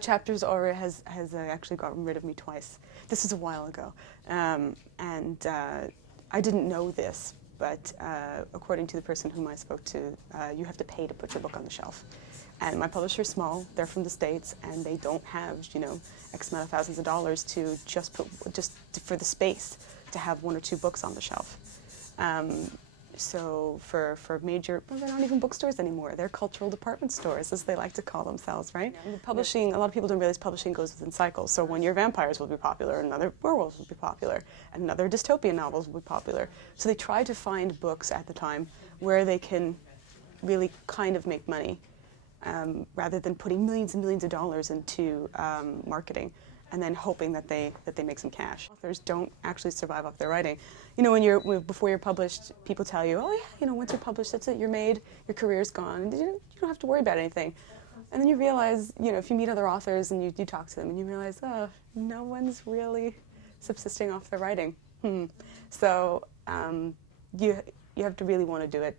Chapters already has actually gotten rid of me twice. This was a while ago, and I didn't know this, but according to the person whom I spoke to, you have to pay to put your book on the shelf. And my publisher's small; they're from the States, and they don't have X amount of thousands of dollars to just for the space to have one or two books on the shelf. So for major, well, they're not even bookstores anymore. They're cultural department stores, as they like to call themselves, right? And publishing, a lot of people don't realize publishing goes within cycles. So one year vampires will be popular, another werewolves will be popular, and another dystopian novels will be popular. So they try to find books at the time where they can really kind of make money, rather than putting millions and millions of dollars into marketing and then hoping that they make some cash. Authors don't actually survive off their writing. Before you're published, people tell you, oh yeah, once you're published, that's it, you're made, your career's gone, and you don't have to worry about anything. And then you realize, if you meet other authors and you talk to them, and you realize, oh, no one's really subsisting off their writing. So you have to really want to do it,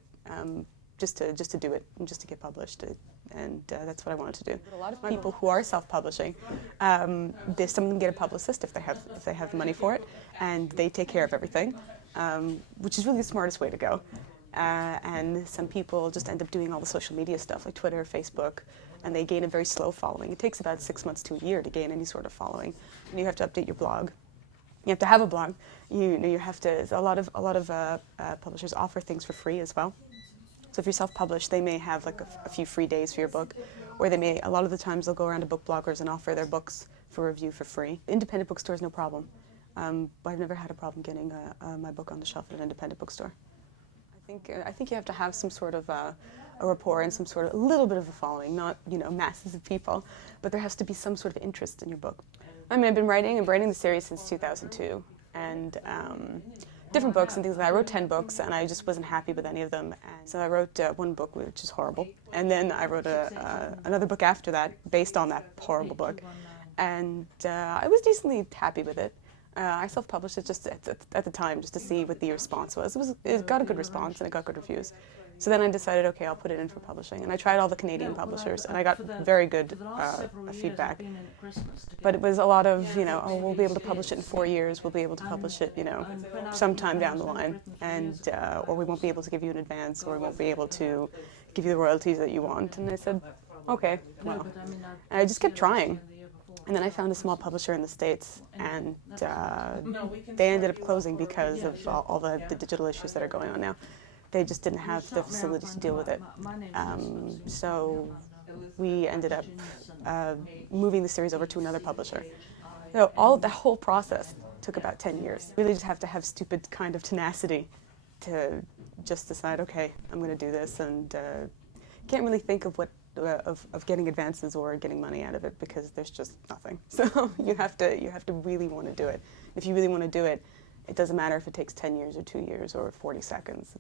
just to do it and just to get published. And that's what I wanted to do. But a lot of people who are self-publishing, some of them get a publicist if they have the money for it, and they take care of everything, which is really the smartest way to go. And some people just end up doing all the social media stuff like Twitter, Facebook, and they gain a very slow following. It takes about 6 months to a year to gain any sort of following, and you have to update your blog. You have to have a blog. You have to. A lot of publishers offer things for free as well. So if you're self-published, they may have like a few free days for your book, or a lot of the times they'll go around to book bloggers and offer their books for review for free. Independent bookstores, no problem. But I've never had a problem getting my book on the shelf at an independent bookstore. I think you have to have some sort of a rapport and a little bit of a following, not masses of people, but there has to be some sort of interest in your book. I've been writing the series since 2002, and different books and things like that. I wrote 10 books, and I just wasn't happy with any of them. And so I wrote one book, which is horrible. And then I wrote another book after that, based on that horrible book. And I was decently happy with it. I self-published it just at the time, just to see what the response was. It got a good response, and it got good reviews. So then I decided, okay, I'll put it in for publishing. And I tried all the Canadian publishers, and I got very good feedback. But it was a lot of, oh, we'll be able to publish it in 4 years, we'll be able to publish it, sometime down the line, and or we won't be able to give you an advance, or we won't be able to give you the royalties that you want. And I said, okay, well. And I just kept trying. And then I found a small publisher in the States, and they ended up closing because of all the digital issues that are going on now. They just didn't have the facilities to deal with it. So we ended up moving the series over to another publisher. So the whole process took about 10 years. You really just have to have stupid kind of tenacity to just decide, okay, I'm going to do this, and can't really think of getting advances or getting money out of it, because there's just nothing. So you have to really want to do it. If you really want to do it, it doesn't matter if it takes 10 years or 2 years or 40 seconds.